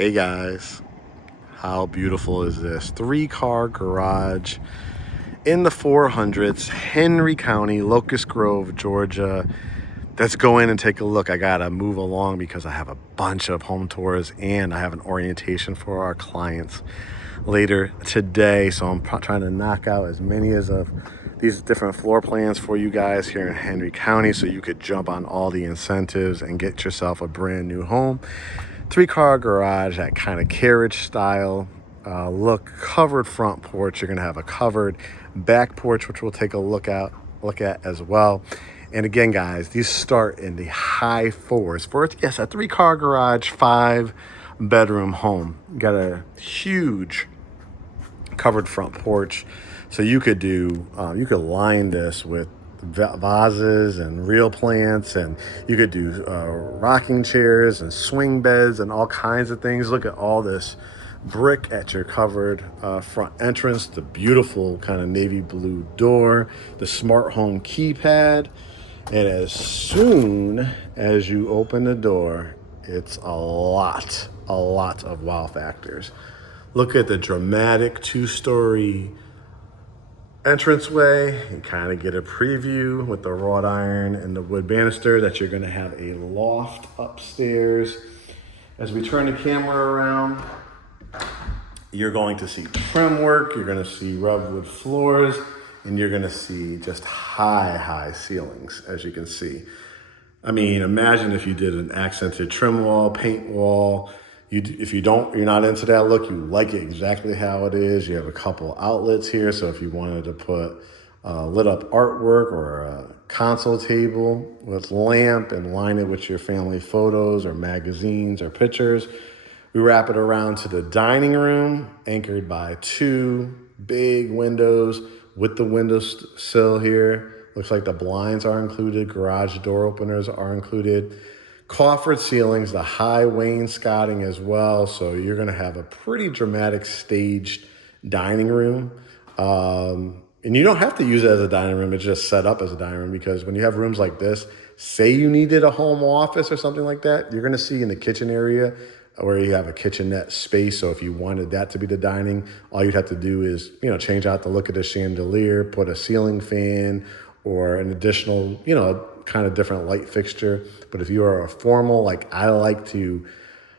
Hey guys, how beautiful is this? 3-car garage in the 400s, Henry County, Locust Grove, Georgia. Let's go in and take a look. I gotta move along because I have a bunch of home tours and I have an orientation for our clients later today. So I'm trying to knock out as many as of these different floor plans for you guys here in Henry County so you could jump on all the incentives and get yourself a brand new home. 3-car garage, that kind of carriage style look, covered front porch. You're gonna have a covered back porch, which we'll take a look at as well. And again, guys, these start in the high fours for a 3-car garage, 5-bedroom home. You got a huge covered front porch, so you could do you could line this with vases and real plants, and you could do rocking chairs and swing beds and all kinds of things. Look at all this brick at your covered front entrance, the beautiful kind of navy blue door, the smart home keypad, and as soon as you open the door, it's a lot of wow factors. Look at the dramatic 2-story entranceway. You kind of get a preview with the wrought iron and the wood banister that you're going to have a loft upstairs. As we turn the camera around, you're going to see trim work, you're going to see rubbed wood floors, and you're going to see just high ceilings, as you can see. I mean, imagine if you did an accented trim wall, paint wall. If you're not into that look, you like it exactly how it is. You have a couple outlets here, so if you wanted to put lit up artwork or a console table with lamp and line it with your family photos or magazines or pictures, we wrap it around to the dining room, anchored by 2 big windows with the windowsill here. Looks like the blinds are included, garage door openers are included. Coffered ceilings, the high wainscoting as well. So you're gonna have a pretty dramatic staged dining room. And you don't have to use it as a dining room, it's just set up as a dining room, because when you have rooms like this, say you needed a home office or something like that, you're gonna see in the kitchen area where you have a kitchenette space. So if you wanted that to be the dining, all you'd have to do is, change out the look of the chandelier, put a ceiling fan or an additional, kind of different light fixture. But if you are a formal, like I like to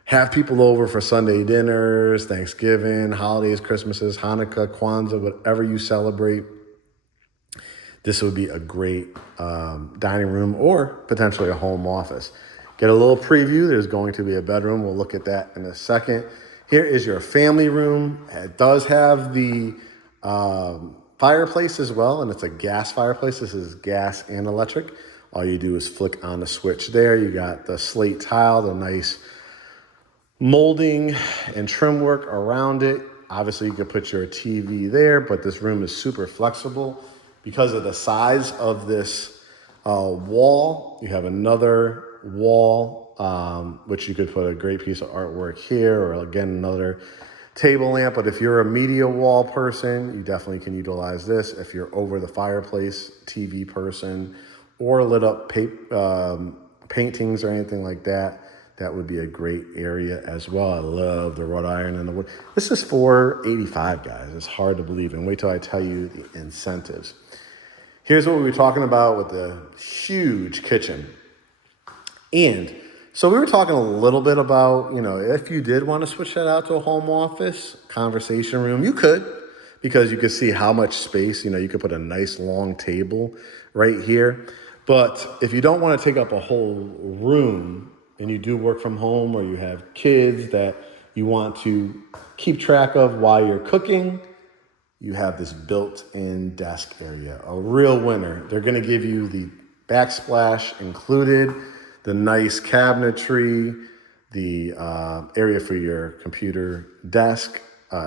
have people over for Sunday dinners, Thanksgiving, holidays, Christmases, Hanukkah, Kwanzaa, whatever you celebrate, this would be a great dining room or potentially a home office. Get a little preview. There's going to be a bedroom. We'll look at that in a second. Here is your family room. It does have the fireplace as well, and it's a gas fireplace. This is gas and electric. All you do is flick on the switch there. You got the slate tile, the nice molding and trim work around it. Obviously, you could put your TV there, but this room is super flexible because of the size of this wall. You have another wall, which you could put a great piece of artwork here, or again, another table lamp. But if you're a media wall person, you definitely can utilize this. If you're over the fireplace TV person or lit up paintings or anything like that, that would be a great area as well. I love the wrought iron and the wood. This is $485, guys. It's hard to believe. And wait till I tell you the incentives. Here's what we were talking about with the huge kitchen. And so we were talking a little bit about, if you did want to switch that out to a home office, conversation room, you could, because you could see how much space, you could put a nice long table right here. But if you don't want to take up a whole room and you do work from home, or you have kids that you want to keep track of while you're cooking, you have this built-in desk area, a real winner. They're going to give you the backsplash included, the nice cabinetry, the area for your computer desk,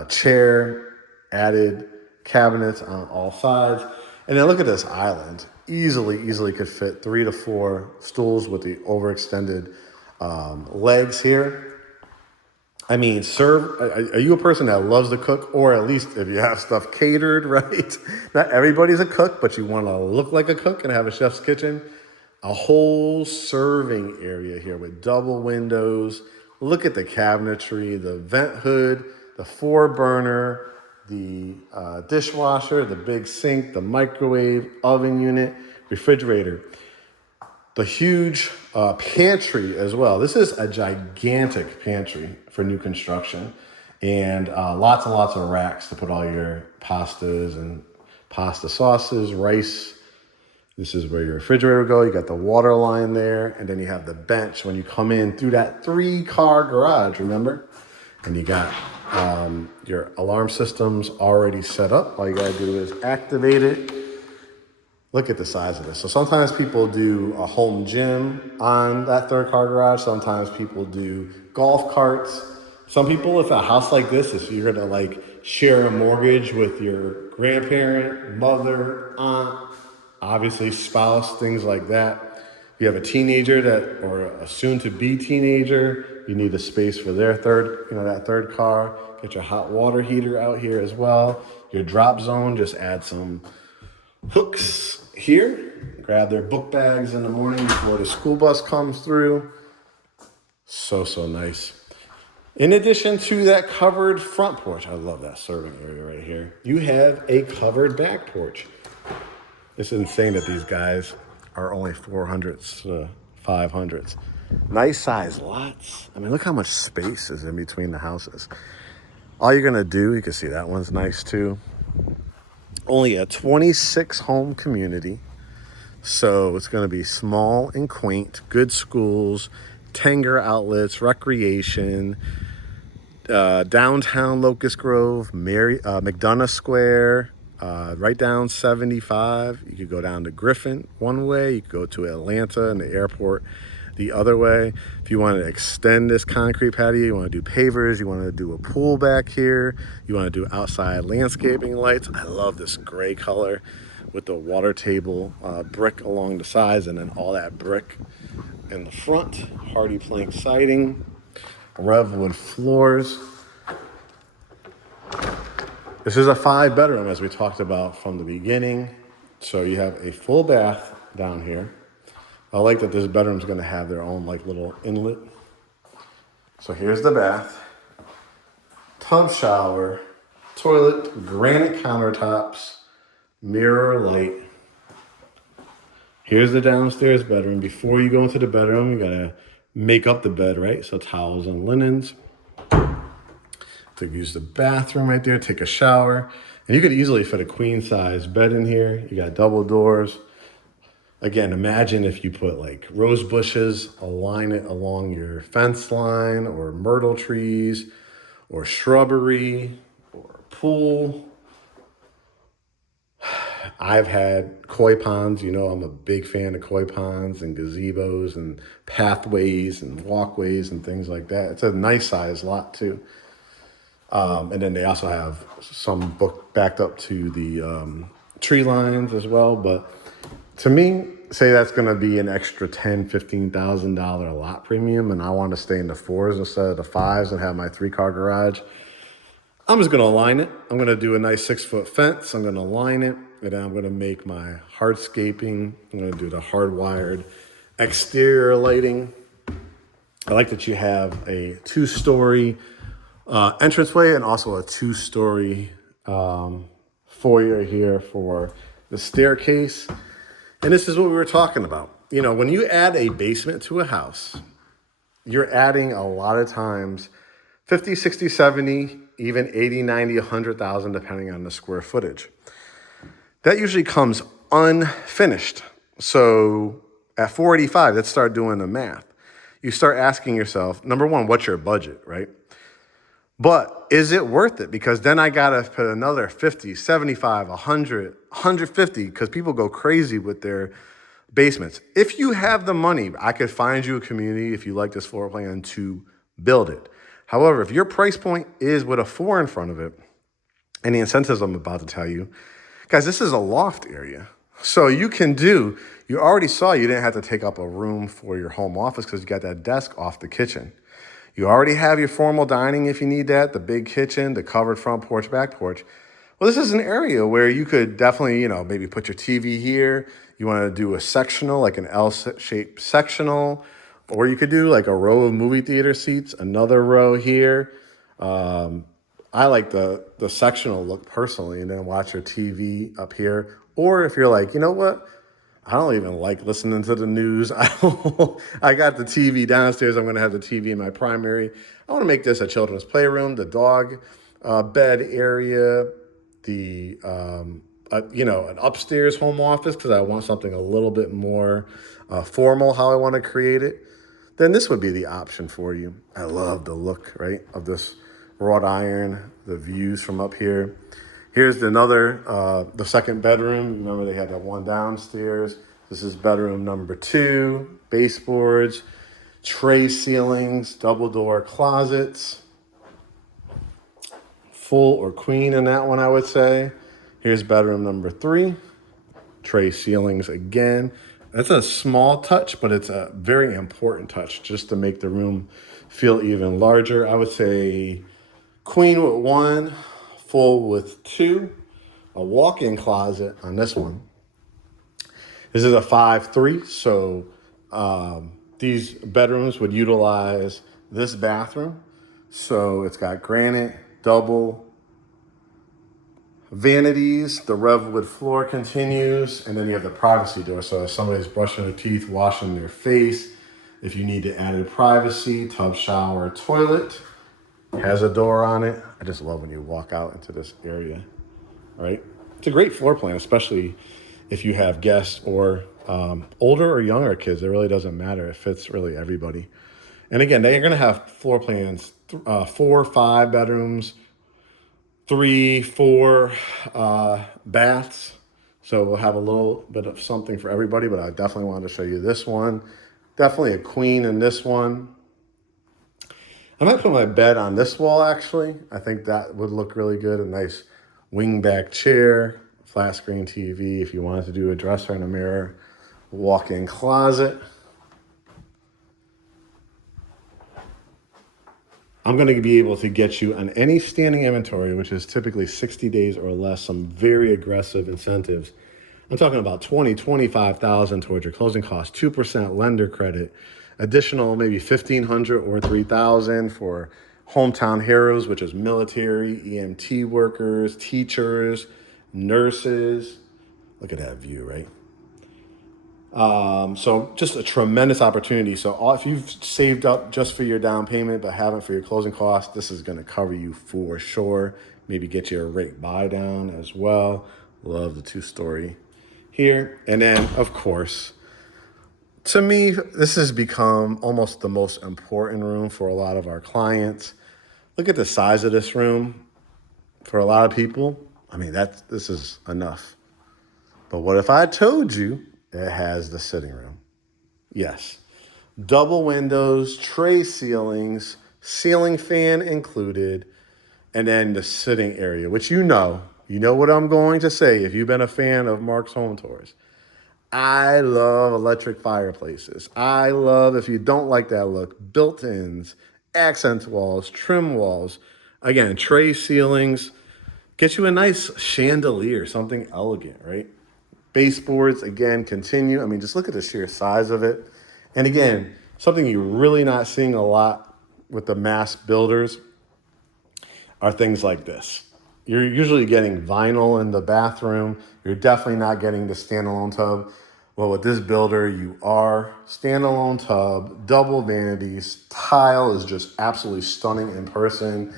chair, added cabinets on all sides. And then look at this island. Easily could fit 3 to 4 stools with the overextended legs here. I mean, are you a person that loves to cook? Or at least if you have stuff catered, right? Not everybody's a cook, but you want to look like a cook and have a chef's kitchen. A whole serving area here with double windows, Look at the cabinetry, the vent hood, the 4-burner, the dishwasher, the big sink, the microwave, oven unit, refrigerator. The huge pantry as well. This is a gigantic pantry for new construction, and lots and lots of racks to put all your pastas and pasta sauces, rice. This is where your refrigerator will go. You got the water line there, and then you have the bench when you come in through that 3-car garage, remember? And you got your alarm systems already set up. All you gotta do is activate it. Look at the size of this. So sometimes people do a home gym on that 3rd-car garage. Sometimes people do golf carts. Some people, if a house like this, if you're gonna like share a mortgage with your grandparent, mother, aunt, obviously spouse, things like that. If you have a teenager or a soon-to-be teenager, you need a space for their that 3rd car. Get your hot water heater out here as well. Your drop zone, just add some hooks here. Grab their book bags in the morning before the school bus comes through. So nice. In addition to that covered front porch, I love that serving area right here, you have a covered back porch. It's insane that these guys are only 400s to 500s. Nice size lots. I mean, look how much space is in between the houses. All you're gonna do, you can see that one's nice too. Only a 26 home community. So it's gonna be small and quaint, good schools, Tanger Outlets, recreation, downtown Locust Grove, McDonough Square, right down 75. You could go down to Griffin one way. You could go to Atlanta and the airport the other way. If you want to extend this concrete patio, you want to do pavers, you want to do a pool back here, you want to do outside landscaping lights. I love this gray color with the water table brick along the sides, and then all that brick in the front. Hardy plank siding, Revwood floors. This is a 5-bedroom, as we talked about from the beginning. So you have a full bath down here. I like that this bedroom's gonna have their own like little inlet. So here's the bath, tub shower, toilet, granite countertops, mirror light. Here's the downstairs bedroom. Before you go into the bedroom, you gotta make up the bed, right? So towels and linens. To use the bathroom right there, take a shower. And you could easily fit a queen size bed in here. You got double doors. Again, imagine if you put like rose bushes, align it along your fence line, or myrtle trees, or shrubbery, or a pool. I've had koi ponds. You know, I'm a big fan of koi ponds and gazebos and pathways and walkways and things like that. It's a nice size lot too. And then they also have some backed up to the tree lines as well. But to me, say that's going to be an extra $10,000, $15,000 lot premium, and I want to stay in the 4s instead of the 5s and have my 3-car garage. I'm just going to align it. I'm going to do a nice 6-foot fence. I'm going to align it, and then I'm going to make my hardscaping. I'm going to do the hardwired exterior lighting. I like that you have a 2-story entranceway and also a 2-story foyer here for the staircase. And this is what we were talking about. You know, when you add a basement to a house, you're adding a lot of times 50, 60, 70, even 80, 90, 100,000, depending on the square footage. That usually comes unfinished. So at 485, let's start doing the math. You start asking yourself, number one, what's your budget, right? But is it worth it? Because then I got to put another 50, 75, 100, 150, because people go crazy with their basements. If you have the money, I could find you a community, if you like this floor plan, to build it. However, if your price point is with a 4 in front of it, and the incentives I'm about to tell you, guys, this is a loft area. So you already saw you didn't have to take up a room for your home office because you got that desk off the kitchen. You already have your formal dining if you need that, the big kitchen, the covered front porch, back porch. Well, this is an area where you could definitely, maybe put your TV here. You want to do a sectional, like an L-shaped sectional, Or you could do like a row of movie theater seats, another row here. I like the sectional look personally, and then watch your TV up here. Or if you're like, you know what? I don't even like listening to the news. I got the TV downstairs. I'm going to have the TV in my primary. I want to make this a children's playroom, the dog bed area, the an upstairs home office because I want something a little bit more formal how I want to create it. Then this would be the option for you. I love the look, right, of this wrought iron, the views from up here. Here's the second bedroom. Remember they had that one downstairs. This is bedroom number 2, baseboards, tray ceilings, double door closets. Full or queen in that one, I would say. Here's bedroom number 3, tray ceilings again. That's a small touch, but it's a very important touch just to make the room feel even larger. I would say queen with 1, full with 2, a walk-in closet on this one. This is a 5-3, so these bedrooms would utilize this bathroom. So it's got granite, double vanities, the Revwood floor continues, and then you have the privacy door. So if somebody's brushing their teeth, washing their face, if you need to added privacy, tub, shower, toilet, has a door on it. I just love when you walk out into this area, right? It's a great floor plan, especially if you have guests or older or younger kids. It really doesn't matter. It fits really everybody. And again, they're going to have floor plans, 4, 5 bedrooms, 3, 4 baths. So we'll have a little bit of something for everybody, but I definitely wanted to show you this one. Definitely a queen in this one. I might put my bed on this wall, actually. I think that would look really good. A nice wingback chair, flat screen TV if you wanted to do a dresser and a mirror, walk-in closet. I'm going to be able to get you on any standing inventory, which is typically 60 days or less, some very aggressive incentives. I'm talking about 20, 25,000 towards your closing costs, 2% lender credit, additional maybe 1,500 or 3,000 for hometown heroes, which is military, EMT workers, teachers, nurses. Look at that view, right? So just a tremendous opportunity. So if you've saved up just for your down payment but haven't for your closing costs, this is going to cover you for sure. Maybe get you a rate buy down as well. Love the 2-story here. And then, of course, to me, this has become almost the most important room for a lot of our clients. Look at the size of this room. For a lot of people, I mean, this is enough. But what if I told you it has the sitting room? Yes. Double windows, tray ceilings, ceiling fan included, and then the sitting area, which you know what I'm going to say if you've been a fan of Mark's Home Tours. I love electric fireplaces. I love, if you don't like that look, built-ins, accent walls, trim walls. Again, tray ceilings. Get you a nice chandelier, something elegant, right? Baseboards, again, continue. I mean, just look at the sheer size of it. And again, something you're really not seeing a lot with the mass builders are things like this. You're usually getting vinyl in the bathroom. You're definitely not getting the standalone tub. Well, with this builder, you are. Standalone tub, double vanities, tile is just absolutely stunning in person.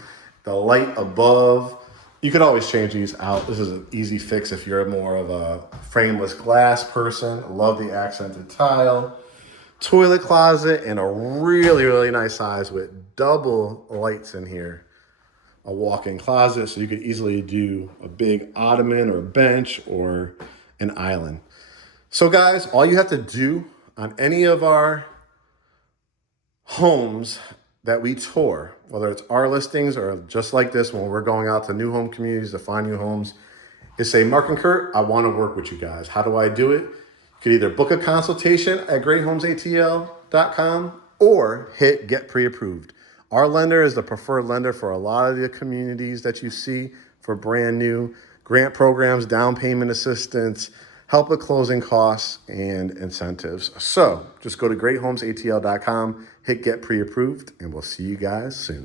The light above, you could always change these out. This is an easy fix if you're more of a frameless glass person. Love the accented tile. Toilet closet and a really, really nice size with double lights in here. A walk-in closet, so you could easily do a big ottoman or bench or an island. So guys, all you have to do on any of our homes that we tour, whether it's our listings or just like this when we're going out to new home communities to find new homes, is say, Mark and Kurt, I want to work with you guys. How do I do it? You could either book a consultation at GreatHomesATL.com or hit get pre-approved. Our lender is the preferred lender for a lot of the communities that you see for brand new grant programs, down payment assistance, help with closing costs and incentives. So just go to GreatHomesATL.com, hit get pre-approved, and we'll see you guys soon.